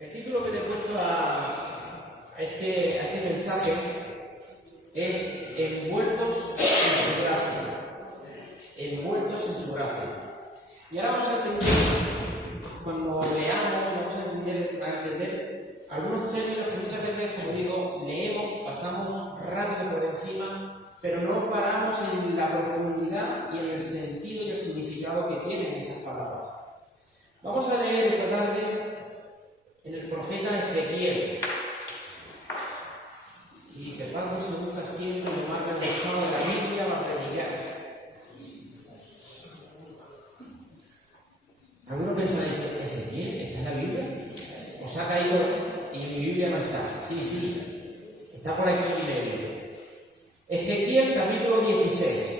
El título que le he puesto a este mensaje es Envueltos en su gracia. Envueltos en su gracia. Y ahora vamos a entender, cuando leamos, vamos a entender algunos términos que muchas veces, como digo, leemos, pasamos rápido por encima, pero no paramos en la profundidad y en el sentido y el significado que tienen esas palabras. Vamos a leer esta tarde en el profeta Ezequiel. Y dice: Salmo se busca siempre, me marca el estado de la Biblia material. Algunos pensarán: ¿Ezequiel está en la Biblia? ¿Os ha caído y en mi Biblia no está? Sí, está por aquí en medio. Ezequiel capítulo 16.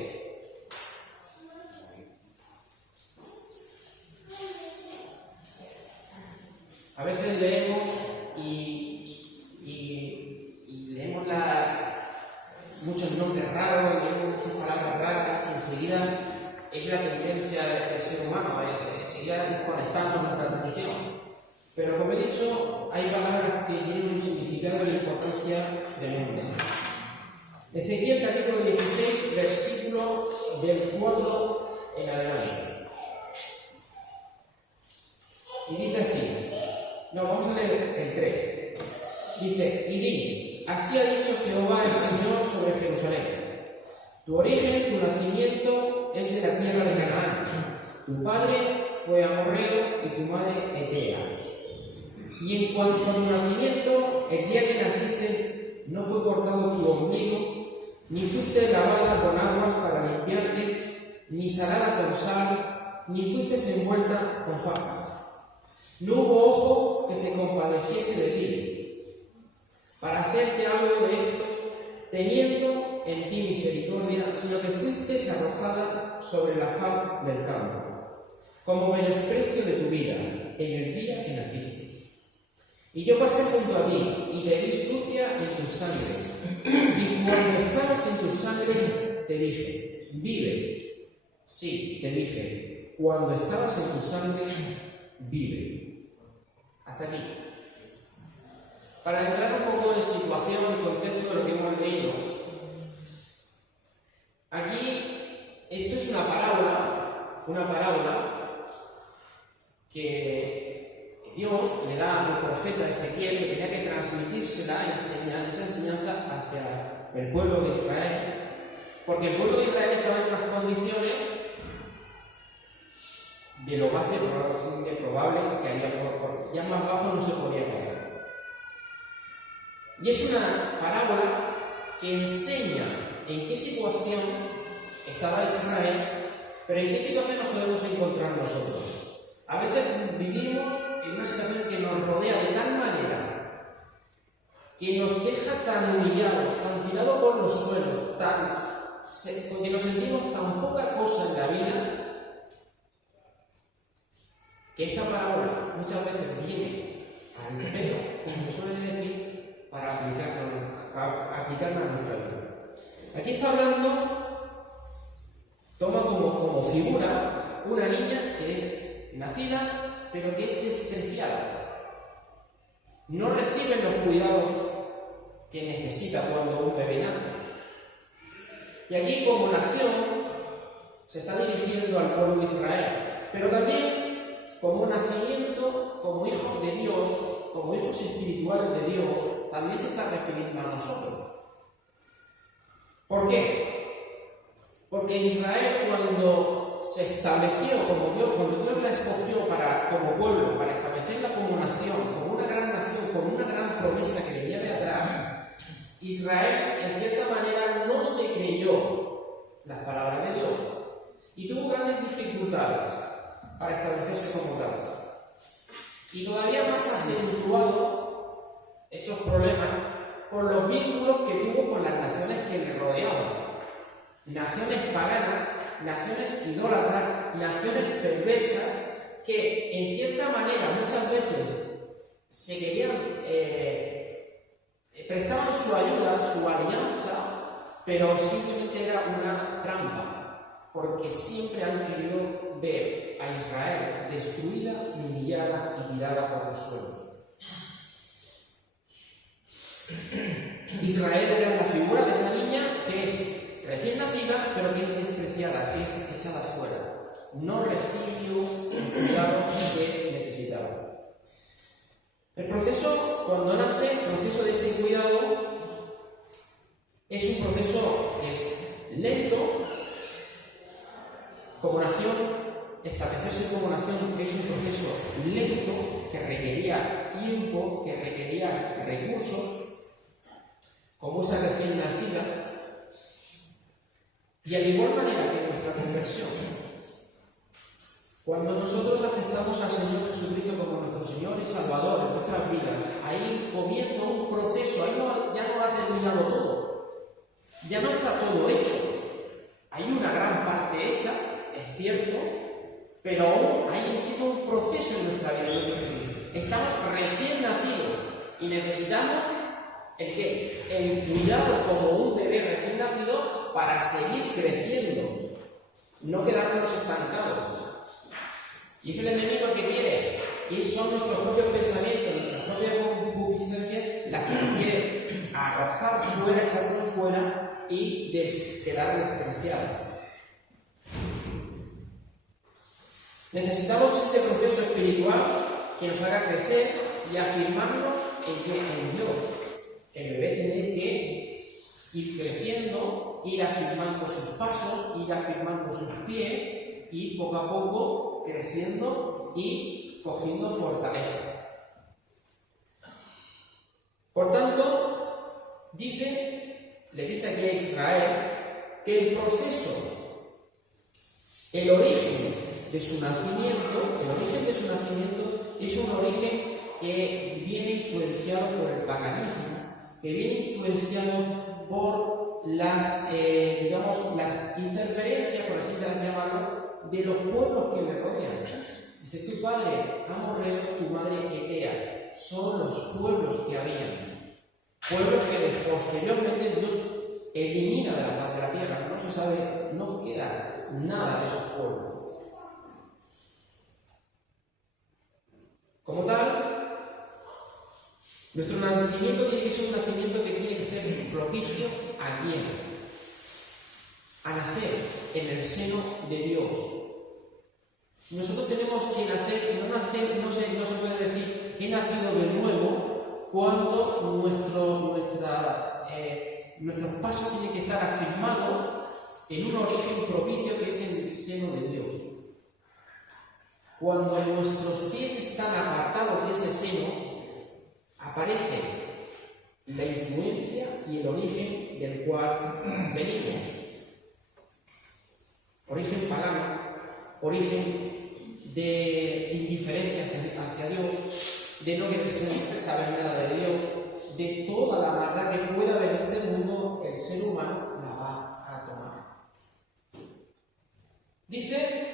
A veces leemos y leemos muchos nombres raros, leemos muchas palabras raras, y enseguida es la tendencia del ser humano, enseguida desconectamos nuestra tradición. Pero como he dicho, hay palabras que tienen un significado y una importancia tremenda. Ezequiel capítulo 16, versículo del 4 en adelante. Y dice así. No, vamos a leer el 3. Dice: y di, así ha dicho Jehová el Señor sobre Jerusalén. Tu origen, tu nacimiento es de la tierra de Canaán. Tu padre fue amorreo y tu madre hetea. Y en cuanto a tu nacimiento, el día que naciste no fue cortado tu ombligo, ni fuiste lavada con aguas para limpiarte, ni salada con sal, ni fuiste envuelta con fajas. No hubo ojo que se compadeciese de ti, para hacerte algo de esto, teniendo en ti misericordia, sino que fuiste arrojada sobre la faz del campo, como menosprecio de tu vida, en el día que naciste. Y yo pasé junto a ti, y te vi sucia en tus sangres, y cuando estabas en tus sangres, te dije: vive. Sí, te dije, cuando estabas en tus sangres, vive. Hasta aquí. Para entrar un poco en situación y contexto de lo que hemos leído, aquí esto es una parábola que Dios le da al profeta Ezequiel, que tenía que transmitírsela, esa enseñanza hacia el pueblo de Israel, porque el pueblo de Israel estaba en unas condiciones de lo más probable que había, porque ya más bajo no se podía caer. Y es una parábola que enseña en qué situación estaba Israel, pero en qué situación nos podemos encontrar nosotros. A veces vivimos en una situación que nos rodea de tal manera que nos deja tan humillados, tan tirados por los suelos, porque nos sentimos tan poca cosa en la vida, que esta parábola muchas veces viene al pelo, como se suele decir, para aplicarla a nuestra vida. Aquí está hablando, toma como figura una niña que es nacida, pero que es despreciada. No recibe los cuidados que necesita cuando un bebé nace. Y aquí, como nación, se está dirigiendo al pueblo de Israel, pero también como nacimiento, como hijos de Dios, como hijos espirituales de Dios, también se está refiriendo a nosotros. ¿Por qué? Porque Israel, cuando se estableció como Dios, cuando Dios la escogió como pueblo, para establecerla como nación, como una gran nación, con una gran promesa que venía de atrás, Israel, en cierta manera, no se creyó las palabras de Dios y tuvo grandes dificultades para establecerse como tal. Y todavía más acentuado esos problemas por los vínculos que tuvo con las naciones que le rodeaban. Naciones paganas naciones idólatras, naciones perversas, que en cierta manera muchas veces se querían, prestaban su ayuda, su alianza, pero simplemente era una trampa, porque siempre han querido ver a Israel destruida, humillada y tirada por los suelos. Israel era la figura de esa niña que es recién nacida, pero que es despreciada, que es echada fuera. No recibió los cuidados que necesitaba. El proceso, cuando nace, el proceso de ese cuidado es un proceso que es lento. Como nación, establecerse como nación es un proceso lento que requería tiempo, que requería recursos, como esa recién nacida, y al igual manera que nuestra conversión. Cuando nosotros aceptamos al Señor Jesucristo como nuestro Señor y Salvador en nuestras vidas, ahí comienza un proceso, ahí ya no ha terminado todo, ya no está todo hecho. Hay una gran parte hecha, es cierto, pero aún ahí empieza un proceso en nuestra vida. Estamos recién nacidos y necesitamos el cuidado como un bebé recién nacido para seguir creciendo, no quedarnos estancados. Y es el enemigo que quiere, y son nuestros propios pensamientos, nuestras propias concupiscencias las que nos quieren arrojar fuera, echarnos fuera y quedar despreciados. Necesitamos ese proceso espiritual que nos haga crecer y afirmarnos en Dios. El bebé tiene que ir creciendo, ir afirmando sus pasos, ir afirmando sus pies y poco a poco creciendo y cogiendo fortaleza. Por tanto, le dice aquí a Israel que el proceso, el origen de su nacimiento es un origen que viene influenciado por el paganismo, que viene influenciado por las interferencias, por así llamarlo, de los pueblos que le rodean. Dice, tu padre amorreo, tu madre etea, son los pueblos que habían, pueblos que posteriormente Dios elimina de la faz de la tierra, no se sabe, no queda nada de esos pueblos. Como tal, nuestro nacimiento tiene que ser un nacimiento que tiene que ser propicio ¿a quién? A nacer en el seno de Dios. Nosotros tenemos que nacer, y no se puede decir he nacido de nuevo cuando nuestros pasos tienen que estar afirmados en un origen propicio que es en el seno de Dios. Cuando nuestros pies están apartados de ese seno, aparece la influencia y el origen del cual venimos. Origen pagano, origen de indiferencia hacia Dios, de no querer saber nada de Dios, de toda la maldad que pueda venir del mundo, el ser humano la va a tomar. Dice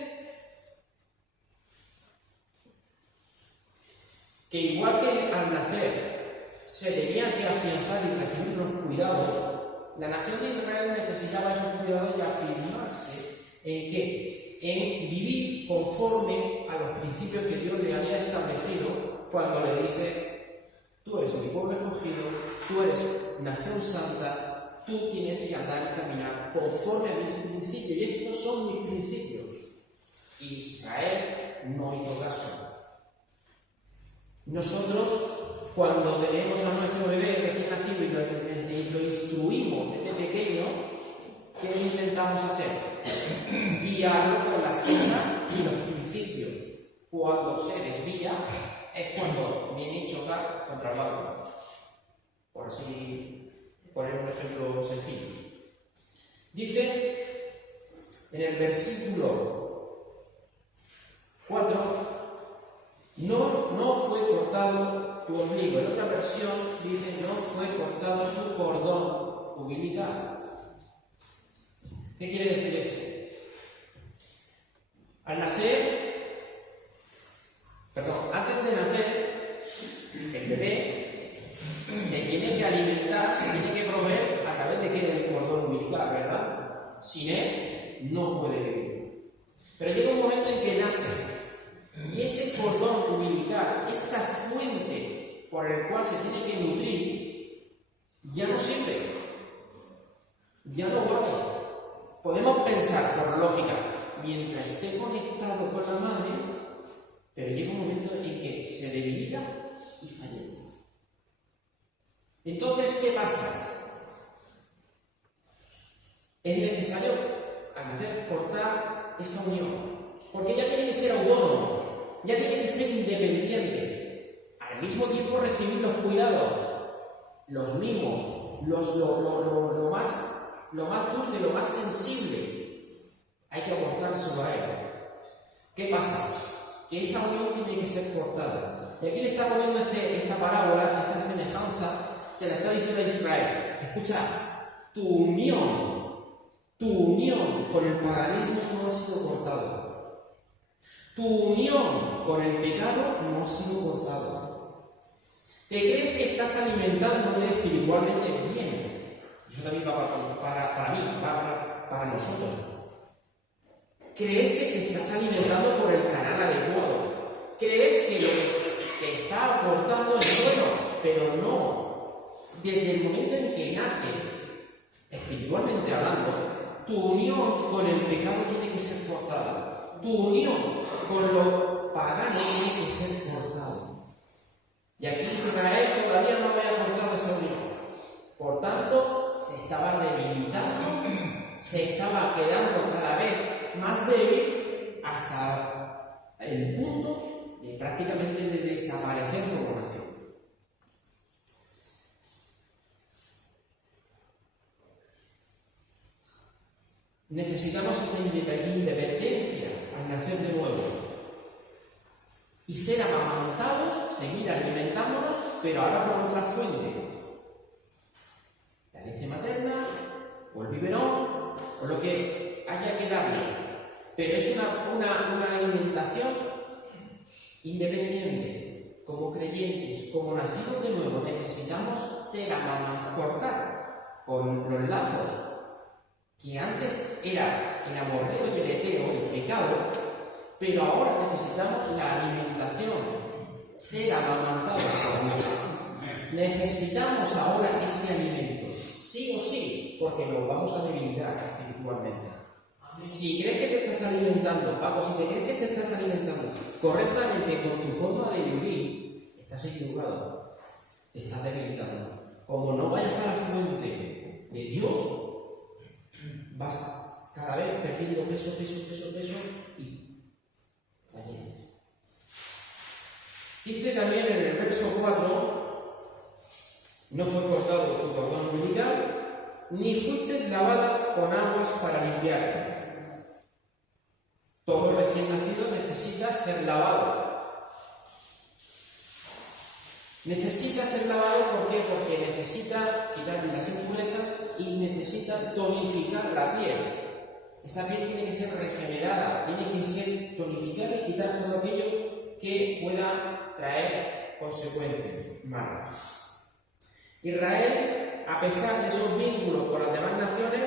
que igual que al nacer se debía que afianzar y recibir unos cuidados, la nación de Israel necesitaba esos cuidados y afirmarse en ¿qué? En vivir conforme a los principios que Dios le había establecido cuando le dice, tú eres mi pueblo escogido, tú eres nación santa, tú tienes que andar y caminar conforme a mis principios, y estos son mis principios. Y Israel no hizo caso. Nosotros, cuando tenemos a nuestro bebé recién nacido y lo instruimos desde pequeño, ¿qué intentamos hacer? Guiarlo por la senda y los principios. Cuando se desvía es cuando viene a chocar contra el barro. Por así poner un ejemplo sencillo. Dice en el versículo 4, no fue cortado tu ombligo. En otra versión dice, no fue cortado tu cordón umbilical. ¿Qué quiere decir esto? Antes de nacer, el bebé se tiene que alimentar, se tiene que proveer a través de qué, del cordón umbilical, ¿verdad? Sin él no puede vivir. Pero llega un momento en que nace y ese cordón umbilical, esa fuente por el cual se tiene que nutrir, ya no sirve, ya no vale. Podemos pensar por lógica, mientras esté conectado con la madre, pero llega un momento en que se debilita y fallece. Entonces, ¿qué pasa? Es necesario, al nacer, cortar esa unión, porque ya tiene que ser autónomo, ya tiene que ser independiente, al mismo tiempo recibir los cuidados, los mimos, lo más dulce, lo más sensible, hay que aportárselo a él. ¿Qué pasa? Que esa unión tiene que ser cortada. Y aquí le está poniendo esta parábola, esta semejanza, se la está diciendo a Israel. Escucha, tu unión con el paganismo no ha sido cortada. Tu unión con el pecado no ha sido cortada. ¿Te crees que estás alimentándote espiritualmente bien? Eso también va para mí, va para nosotros. ¿Crees que te estás alimentando por el canal adecuado? ¿Crees que lo que te está aportando es bueno? Pero no. Desde el momento en que naces, espiritualmente hablando, tu unión con el pecado tiene que ser cortada. Tu unión con lo pagano tiene que ser cortada. Y aquí Israel todavía no había cortado esa unión. Por tanto, se estaba debilitando, se estaba quedando cada vez más débil hasta el punto de prácticamente de desaparecer como nación. Necesitamos esa independencia al nacer de nuevo y ser amamantados, seguir alimentándonos, pero ahora por otra fuente. La leche materna o el biberón o lo que haya que darle. Pero es una alimentación independiente. Como creyentes, como nacidos de nuevo, necesitamos ser amamantados, cortar con los lazos que antes era el amorreo y el eteo, el pecado, pero ahora necesitamos la alimentación, ser amamantados por Dios. Necesitamos ahora ese alimento, sí o sí, porque nos vamos a debilitar espiritualmente. Si crees que te estás alimentando, Paco, si te crees que te estás alimentando correctamente con tu forma de vivir, estás equivocado, te estás debilitando. Como no vayas a la fuente de Dios, vas cada vez perdiendo peso y falleces. Dice también en el verso 4, no fue cortado tu cordón umbilical, ni fuiste lavada con aguas para limpiarte. Todo recién nacido necesita ser lavado. Necesita ser lavado, ¿por qué? Porque necesita quitarle las impurezas y necesita tonificar la piel. Esa piel tiene que ser regenerada, tiene que ser tonificada y quitar todo aquello que pueda traer consecuencias malas. Israel, a pesar de esos vínculos con las demás naciones,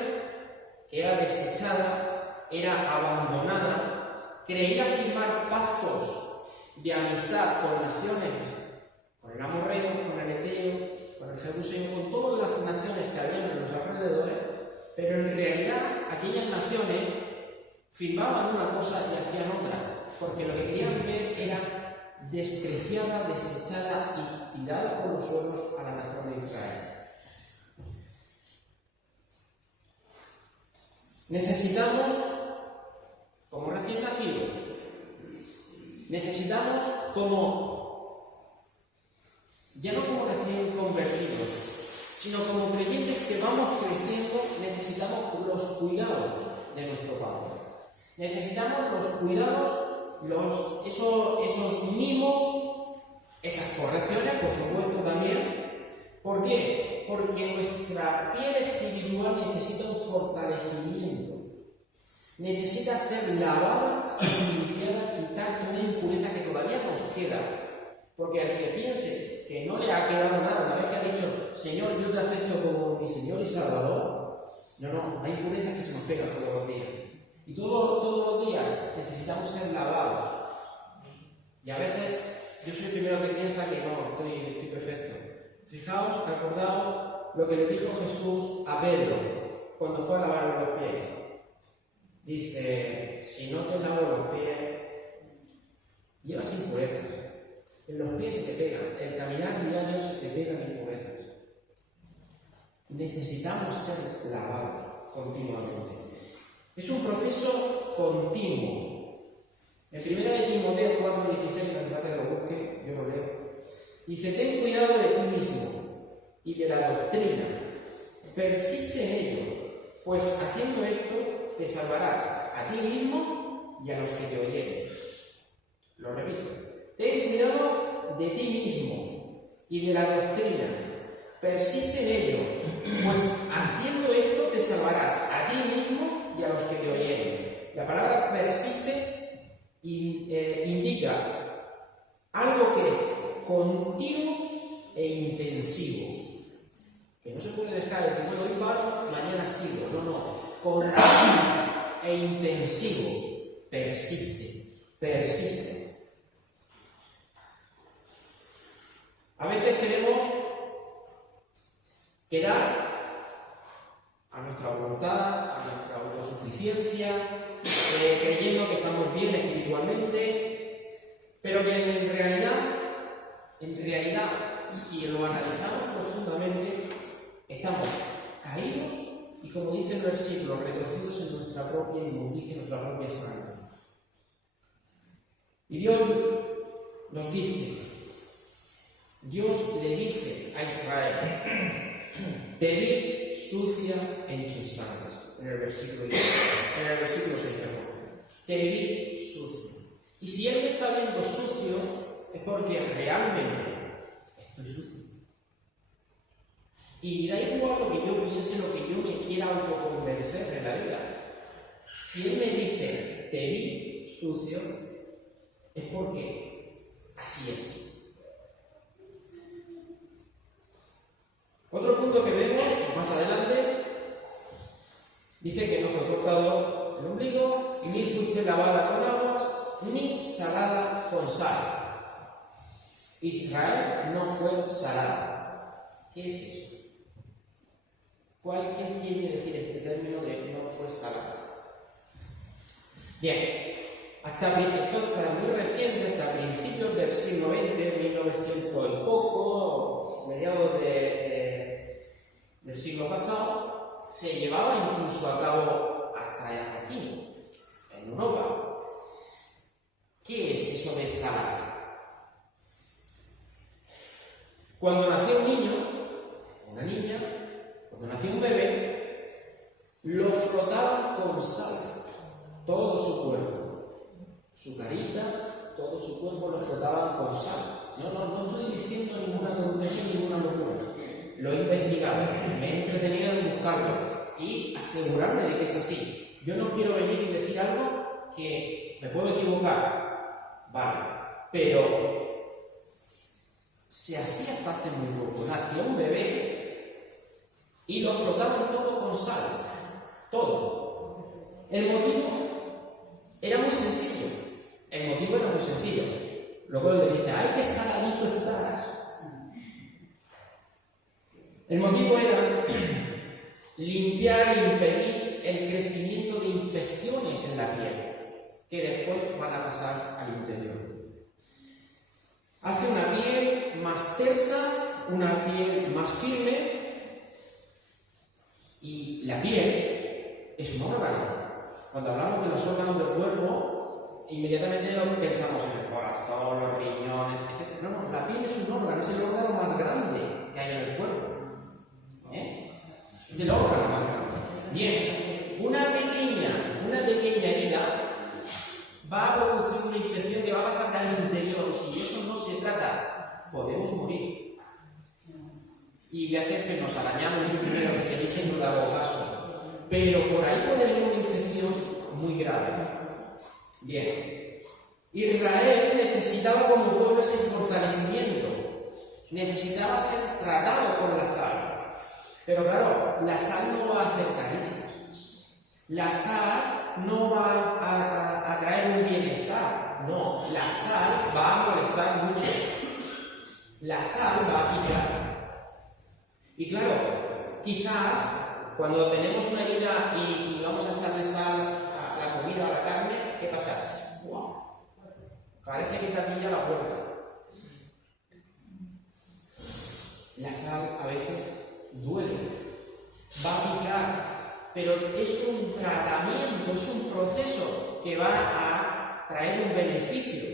que era desechada, era abandonada, creía firmar pactos de amistad con naciones, con el amorreo, con el eteo, con el jebuseo, con todas las naciones que habían en los alrededores, pero en realidad aquellas naciones firmaban una cosa y hacían otra, porque lo que querían ver era despreciada, desechada y tirada por los suelos a la nación de Israel. Necesitamos, como recién nacidos, necesitamos ya no como recién convertidos, sino como creyentes que vamos creciendo, necesitamos los cuidados de nuestro Padre. Necesitamos los cuidados, esos mimos, esas correcciones, por supuesto también. ¿Por qué? Porque nuestra piel espiritual necesita un fortalecimiento. necesita ser lavada, ser limpiada, quitar toda impureza que todavía nos queda. Porque al que piense que no le ha quedado nada, una vez que ha dicho, Señor, yo te acepto como mi Señor y Salvador, no, hay impurezas que se nos pegan todos los días. Y todos los días necesitamos ser lavados. Y a veces yo soy el primero que piensa que no, estoy perfecto. Fijaos, acordaos lo que le dijo Jesús a Pedro cuando fue a lavarle los pies. Dice, si no te lavo los pies, llevas impurezas. En los pies se te pegan, el caminar diario se te pegan impurezas. Necesitamos ser lavados continuamente. Es un proceso continuo. En 1 Timoteo 4:16, la trata de lo busque, yo lo leo. Dice, ten cuidado de ti mismo y de la doctrina. Persiste en ello, pues haciendo esto te salvarás a ti mismo y a los que te oyeren. Lo repito. Ten cuidado de ti mismo y de la doctrina. Persiste en ello, pues haciendo esto te salvarás a ti mismo y a los que te oyeren. La palabra persiste indica algo que es continuo e intensivo. Que no se puede dejar de decir, bueno, hoy paro, mañana sigo. No. Continuo e intensivo. Persiste. A veces queremos quedar a nuestra voluntad, a nuestra autosuficiencia, creyendo que estamos bien espiritualmente, pero que en realidad, si lo analizamos profundamente, estamos caídos y, como dice el versículo, retorcidos en nuestra propia inmundicia, en nuestra propia sangre. Y Dios le dice a Israel, te vi sucia en tus sangres, en el versículo 6, te vi sucio. Y si Él me está viendo sucio, es porque realmente estoy sucio. Y da igual lo que yo piense, lo que yo me quiera autoconvencer de la vida. Si Él me dice, te vi sucio, es porque así es. Otro punto que vemos más adelante dice que no fue cortado el ombligo y ni fuiste lavada con aguas ni salada con sal. Israel no fue salada. ¿Qué es eso? ¿Qué quiere decir este término de no fue salada? Bien, esto está muy reciente, hasta principios del siglo XX, 1900 y poco, mediados del siglo pasado, se llevaba incluso a cabo hasta aquí, en Europa. ¿Qué es eso de salar? Cuando nació un niño, una niña, cuando nació un bebé, lo frotaban con sal, todo su cuerpo, su carita, todo su cuerpo lo frotaban con sal. No estoy diciendo ninguna tontería, ninguna locura. Lo he investigado, me he entretenido en buscarlo y asegurarme de que es así. Yo no quiero venir y decir algo que me puedo equivocar, vale, pero se hacía hasta hace muy poco. Nació un bebé y lo frotaban todo con sal, todo. El motivo era muy sencillo. Luego él le dice, ¡ay, qué saladito estás! El motivo era limpiar e impedir el crecimiento de infecciones en la piel, que después van a pasar al interior. Hace una piel más tersa, una piel más firme, y la piel es un órgano. Cuando hablamos de los órganos del cuerpo, inmediatamente pensamos en el corazón, los riñones, etc. No, la piel es un órgano, es el órgano más grande que hay en el cuerpo. Es el órgano más grande. Bien, una pequeña herida va a producir una infección que va a pasar al interior. Si eso no se trata, podemos morir. Y le hace que nos arañamos, yo primero que se dice no le hago caso. Pero por ahí puede haber una infección muy grave. Bien. Israel necesitaba como pueblo ese fortalecimiento. Necesitaba ser tratado con la sal. Pero claro, la sal no va a hacer caricias. La sal no va a traer un bienestar. No, la sal va a molestar mucho. La sal va a picar. Y claro, quizás cuando tenemos una herida y vamos a echarle sal a la comida o a la carne, ¿qué pasa? ¡Wow! Parece que te pilla la puerta. La sal a veces duele, va a picar, pero es un tratamiento, es un proceso que va a traer un beneficio.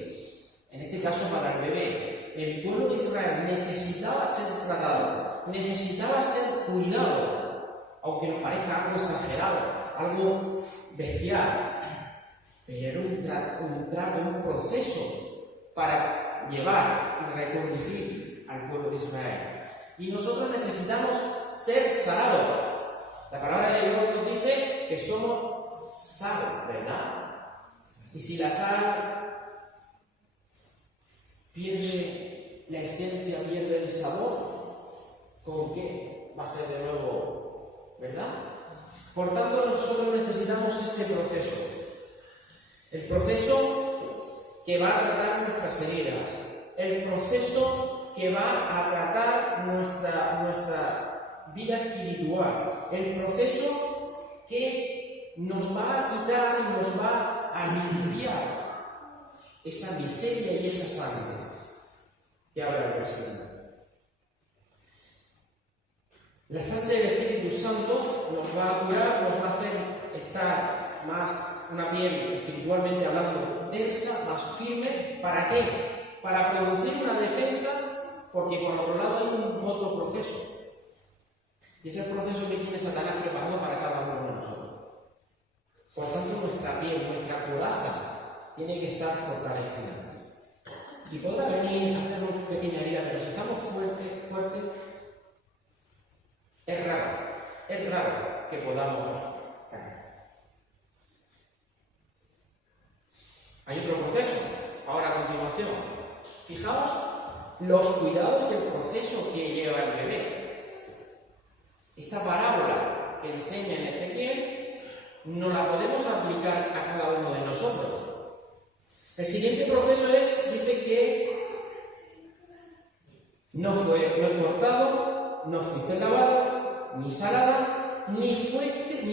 En este caso para el bebé. El pueblo de Israel necesitaba ser tratado, necesitaba ser cuidado, aunque nos parezca algo exagerado, algo bestial. Pero era un proceso para llevar y reconducir al pueblo de Israel. Y nosotros necesitamos ser salados. La palabra de Dios nos dice que somos sal, ¿verdad? Y si la sal pierde la esencia, pierde el sabor, ¿con qué va a ser de nuevo? ¿Verdad? Por tanto, nosotros necesitamos ese proceso. El proceso que va a tratar nuestras heridas, el proceso que va a tratar nuestra vida espiritual, el proceso que nos va a quitar y nos va a limpiar esa miseria y esa sangre que habla el versículo. La sangre del Espíritu Santo nos va a curar, nos va a hacer estar más una piel espiritualmente hablando densa, más firme. ¿Para qué? Para producir una defensa, porque por otro lado hay un otro proceso. Y es el proceso que tiene Satanás preparado para cada uno de nosotros. Por tanto, nuestra piel, nuestra coraza, tiene que estar fortalecida. Y podrá venir a hacer una pequeña herida, pero si estamos fuertes, es raro que podamos caer. Hay otro proceso, ahora a continuación. Fijaos los cuidados del proceso que lleva el bebé. Esta parábola que enseña en Ezequiel no la podemos aplicar a cada uno de nosotros. El siguiente proceso dice que no es cortado, no fuiste lavada, ni salada, ni fuiste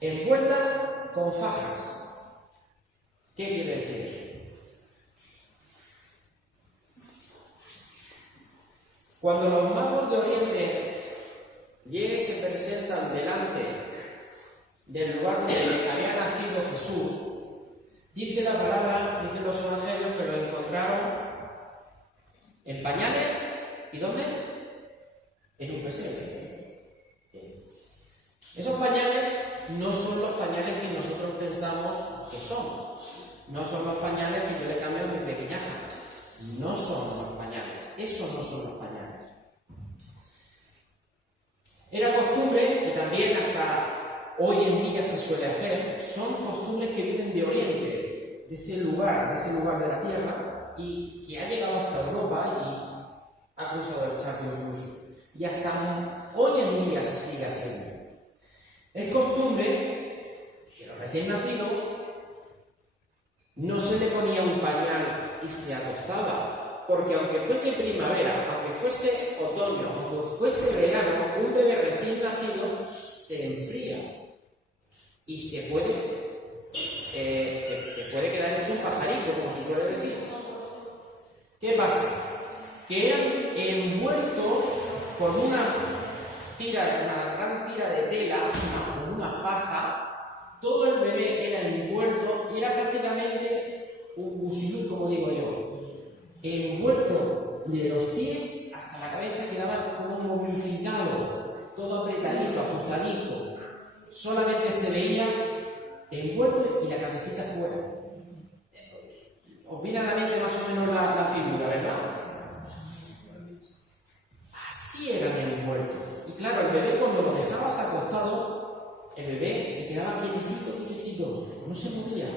envuelta con fajas. ¿Qué quiere decir eso? Cuando los magos de Oriente llegan y se presentan delante del lugar donde había nacido Jesús, dice la palabra, dicen los evangelios que lo encontraron en pañales. ¿Y dónde? En un pesebre. Esos pañales no son los pañales que nosotros pensamos que son. No son los pañales que yo le cambio a mi pequeñaja. No son los pañales. Esos no son los pañales. Era costumbre, y también hasta hoy en día se suele hacer, son costumbres que vienen de Oriente, de ese lugar de la tierra, y que ha llegado hasta Europa y ha cruzado el charco incluso. Y hasta hoy en día se sigue haciendo. Es costumbre que los recién nacidos no se le ponía un pañal y se acostaba, porque aunque fuese primavera, aunque fuese otoño, aunque fuese verano, un bebé recién nacido se enfría y se puede quedar hecho un pajarito, como se suele decir. ¿Qué pasa? Que eran envueltos con una gran tira de tela, con una faja. Todo el bebé era envuelto y era prácticamente un busilú, como digo yo. Envuelto de los pies hasta la cabeza, quedaba como momificado, todo apretadito, ajustadito. Solamente se veía envuelto y la cabecita fuera. Os viene a la mente más o menos la figura, ¿verdad? Así eran envueltos. Y claro, el bebé cuando lo dejabas acostado, el bebé se quedaba quietecito, no se movía.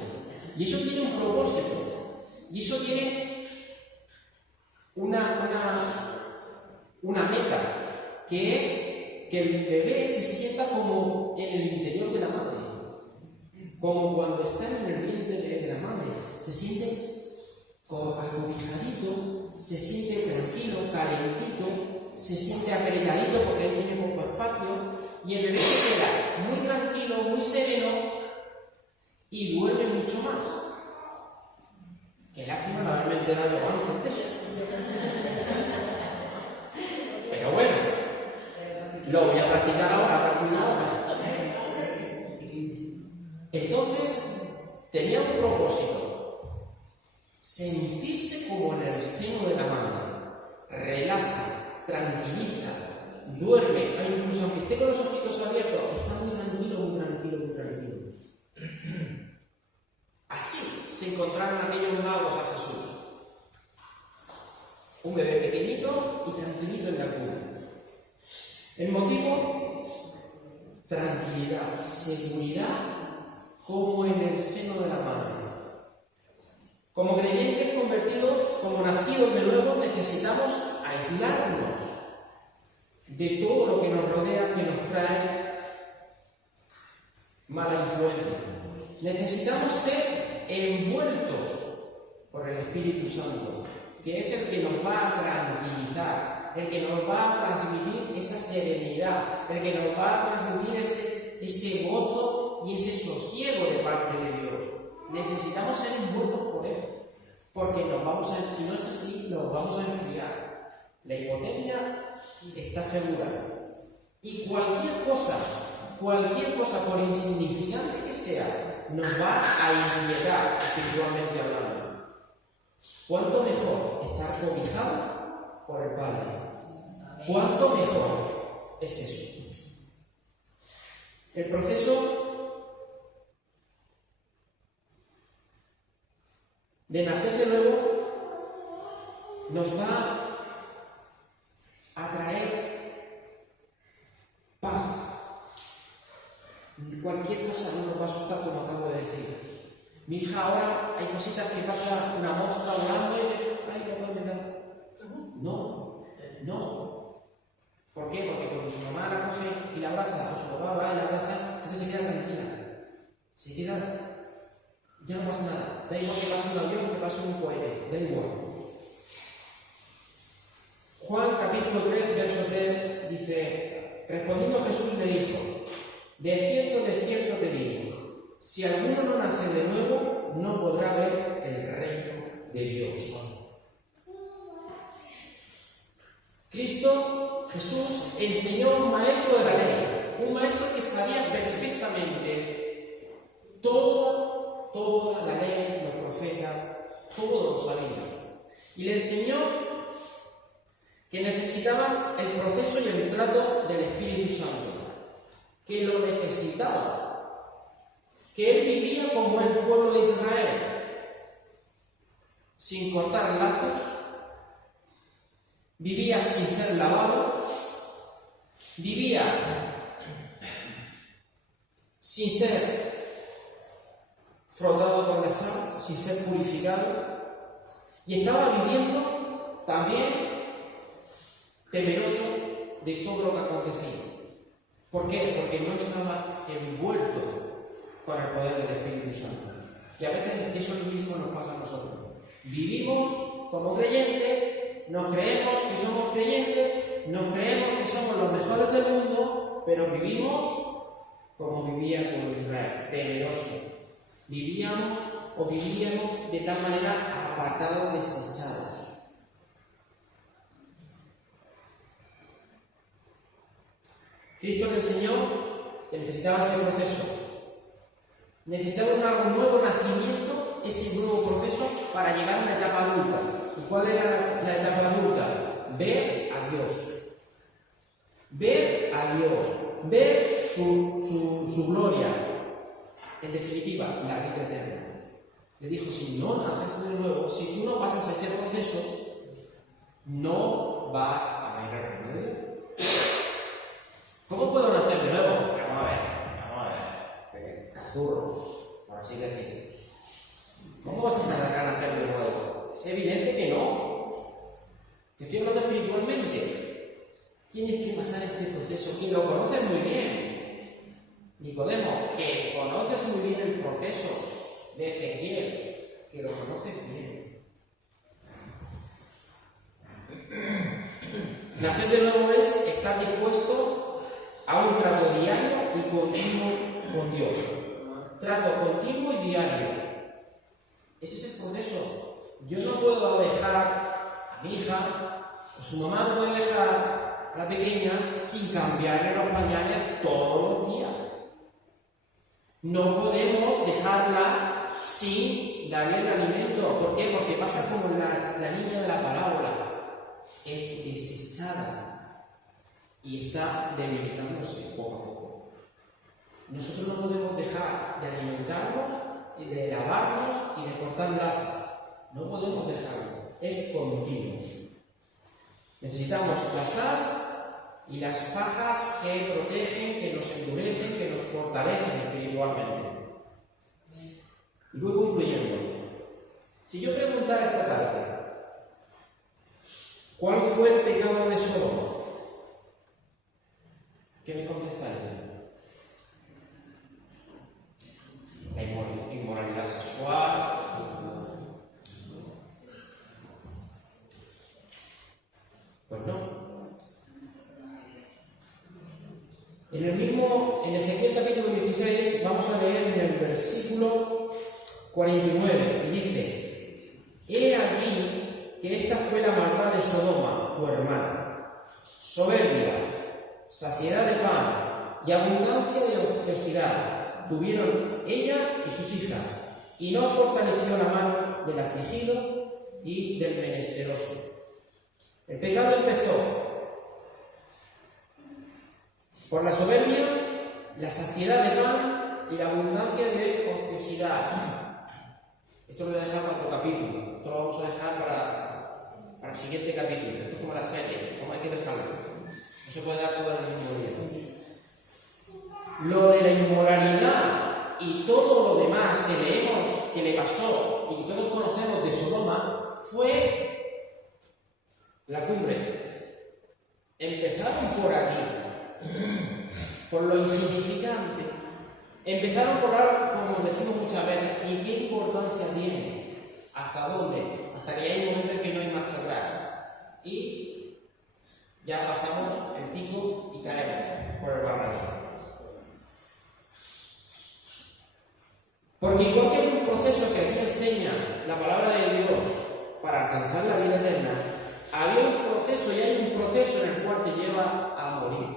Y eso tiene un propósito. Y eso tiene una meta, que es que el bebé se sienta como en el interior de la madre. Como cuando está en el vientre de la madre. Se siente acobijadito, se siente tranquilo, calentito, se siente apretadito porque tiene poco espacio, y el bebé se queda muy tranquilo, muy sereno y duerme mucho más. Qué lástima no haberme enterado yo antes de eso. Pero bueno, lo voy a practicar ahora, a partir de ahora. Entonces, tenía un propósito: sentirse como en el seno de la madre. Relaja, tranquiliza, duerme, incluso aunque esté con los ojitos abiertos, está muy tranquilo, muy tranquilo, muy tranquilo. Así se encontraron aquellos magos a Jesús. Un bebé pequeñito y tranquilito en la cuna. El motivo: tranquilidad, seguridad, como en el seno de la madre. Como creyentes convertidos, como nacidos de nuevo, necesitamos aislarnos de todo lo que nos rodea, que nos trae mala influencia. Necesitamos ser envueltos por el Espíritu Santo, que es el que nos va a tranquilizar, el que nos va a transmitir esa serenidad, el que nos va a transmitir ese gozo y ese sosiego de parte de Dios. Necesitamos ser envueltos por Él, porque si no es así, nos vamos a enfriar. La hipotermia está segura. Y cualquier cosa, por insignificante que sea, nos va a inquietar espiritualmente hablando. ¿Cuánto mejor estar cobijado por el Padre? ¿Cuánto mejor es eso? El proceso de nacer de nuevo nos va a traer paz. Cualquier cosa no nos va a asustar, como acabo de decir. Mi hija ahora hay cositas que pasa una mosca volando y dice: ay, papá, me da. No. ¿Por qué? Porque cuando su mamá la coge y la abraza, o su papá va y la abraza, entonces se queda tranquila. Se queda. Ya no pasa nada. Da igual que pase un avión, que pase un cohete. Da igual. Juan capítulo 3, verso 3 dice: respondiendo Jesús le dijo: de cierto te digo, si alguno no nace de nuevo, no podrá ver el reino de Dios. Cristo, Jesús, el Señor maestro de la ley, un maestro que sabía perfectamente toda la ley, los profetas, todo lo sabía. Y le enseñó que necesitaban el proceso y el trato del Espíritu Santo, que lo necesitaba, que él vivía como el pueblo de Israel, sin cortar lazos, vivía sin ser lavado, vivía sin ser frotado con la sal, sin ser purificado, y estaba viviendo también temeroso de todo lo que acontecía. ¿Por qué? Porque no estaba envuelto con el poder del Espíritu Santo. Y a veces eso mismo nos pasa a nosotros. Vivimos como creyentes, nos creemos que somos creyentes, nos creemos que somos los mejores del mundo, pero vivimos como vivía el pueblo de Israel, temerosos. Vivíamos de tal manera apartados, desechados. Cristo le enseñó que necesitaba ese proceso. Necesitaba un nuevo nacimiento, ese nuevo proceso para llegar a una etapa adulta. ¿Y cuál era la etapa adulta? Ver a Dios. Ver a Dios. Ver su gloria. En definitiva, la vida eterna. Le dijo: si no naces de nuevo, si tú no pasas este proceso, no vas a ver el reino de Dios. ¿Cómo puedo nacer de nuevo? Vamos a ver. zurro, por así decirlo. ¿Cómo vas a nacer de nuevo? Es evidente que no. Te estoy hablando espiritualmente. Tienes que pasar este proceso y lo conoces muy bien. Nicodemo, que conoces muy bien el proceso de Ezequiel, que lo conoces bien. Nacer de nuevo es estar dispuesto a un trato diario y continuo con Dios. Trato continuo y diario. Ese es el proceso. Yo no puedo dejar a mi hija, o su mamá no puede dejar a la pequeña sin cambiarle los pañales todos los días. No podemos dejarla sin darle el alimento. ¿Por qué? Porque pasa como la niña de la parábola. Es desechada y está debilitándose poco a poco. Nosotros no podemos dejar de alimentarnos y de lavarnos y de cortar lazos. No podemos dejarlo. Es continuo. Necesitamos la sal y las fajas que protegen, que nos endurecen, que nos fortalecen espiritualmente. Y voy concluyendo. Si yo preguntara esta tarde, ¿cuál fue el pecado de Sodoma? ¿Qué me contestaría? La inmoralidad sexual. Pues no. En Ezequiel capítulo 16 vamos a leer en el versículo 49 y dice: He aquí que esta fue la maldad de Sodoma, tu hermana, soberbia, saciedad de pan y abundancia de ociosidad tuvieron ella y sus hijas, y no fortaleció la mano del afligido y del menesteroso. El pecado empezó por la soberbia, la saciedad de pan y la abundancia de ociosidad. Esto lo voy a dejar para otro capítulo. Esto lo vamos a dejar para el siguiente capítulo. Esto es como la serie, como hay que dejarlo. No se puede dar todo en el mismo día. Lo de la inmoralidad y todo lo demás que leemos, que le pasó y que todos conocemos de Sodoma, fue la cumbre. Empezaron por aquí, por lo insignificante. Empezaron por algo, como decimos muchas veces, ¿y qué importancia tiene? ¿Hasta dónde? Hasta que hay un momento en que no hay marcha atrás. Y ya pasamos el pico y caemos por el barranco. Porque igual que hay un proceso que aquí enseña la palabra de Dios para alcanzar la vida eterna, había un proceso y hay un proceso en el cual te lleva a morir.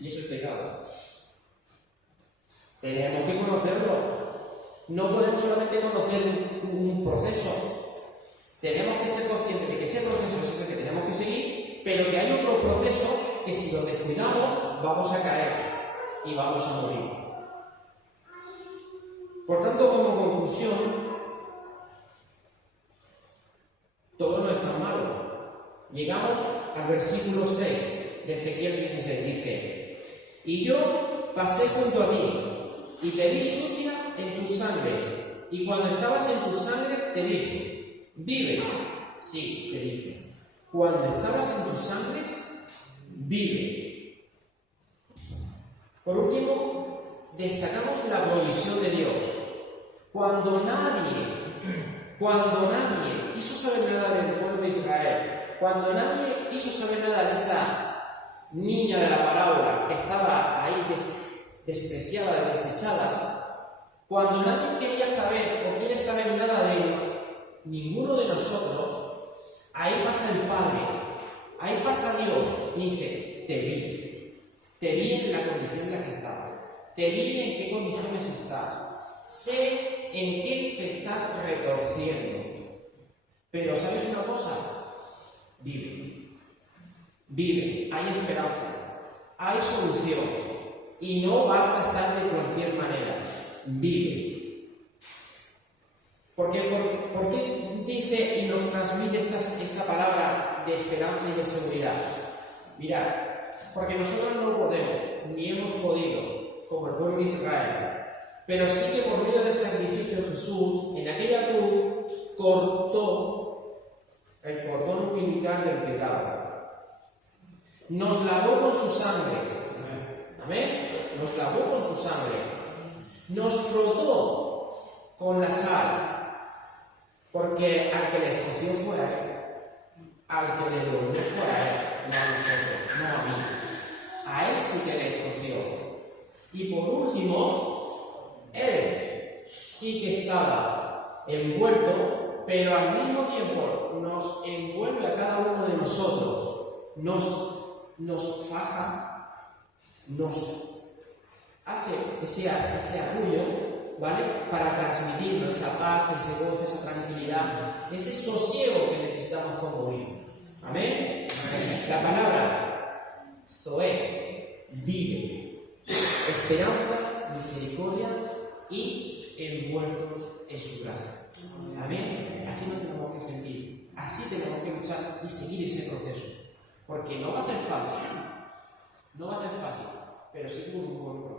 Y es el pecado. Tenemos que conocerlo. No podemos solamente conocer un proceso. Tenemos que ser conscientes de que ese proceso es el que tenemos que seguir, pero que hay otro proceso que si lo descuidamos vamos a caer y vamos a morir. Por tanto, como conclusión, todo no es tan malo. Llegamos al versículo 6 de Ezequiel 16. Dice: Y yo pasé junto a ti, y te vi sucia en tus sangres, y cuando estabas en tus sangres te dije: vive. Sí, te dije: cuando estabas en tus sangres, vive. Por último, destacamos la provisión de Dios. Cuando nadie quiso saber nada del pueblo de Israel, cuando nadie quiso saber nada de esa niña de la parábola que estaba ahí despreciada, desechada, cuando nadie quería saber o quiere saber nada de ello, ninguno de nosotros, ahí pasa el Padre, ahí pasa Dios y dice: te vi en la condición en la que estabas, te vi en qué condiciones estás, sé en qué te estás retorciendo, pero ¿sabes una cosa? Vive, hay esperanza, hay solución y no vas a estar de cualquier manera. Vive. ¿Por qué dice y nos transmite esta palabra de esperanza y de seguridad? Mirad, porque nosotros no podemos, ni hemos podido, como el pueblo de Israel, pero sí que por medio del sacrificio de Jesús, en aquella cruz, cortó el cordón umbilical del pecado. Nos lavó con su sangre. Amén. Nos lavó con su sangre. Nos frotó con la sal. Porque al que le escoció fue a él. Al que le durmió fue a él. No a nosotros, no a mí. A él sí que le escoció. Y por último, él sí que estaba envuelto, pero al mismo tiempo nos envuelve a cada uno de nosotros, nos faja, nos hace ese arrullo, ¿vale? Para transmitirnos esa paz, ese gozo, esa tranquilidad, ese sosiego que necesitamos como hijos. ¿Amén? Amén. La palabra Zoé, vive, esperanza, misericordia y envueltos en su gracia. Amén. Así nos tenemos que sentir, así tenemos que luchar y seguir ese proceso, porque no va a ser fácil, pero sí es un buen proceso.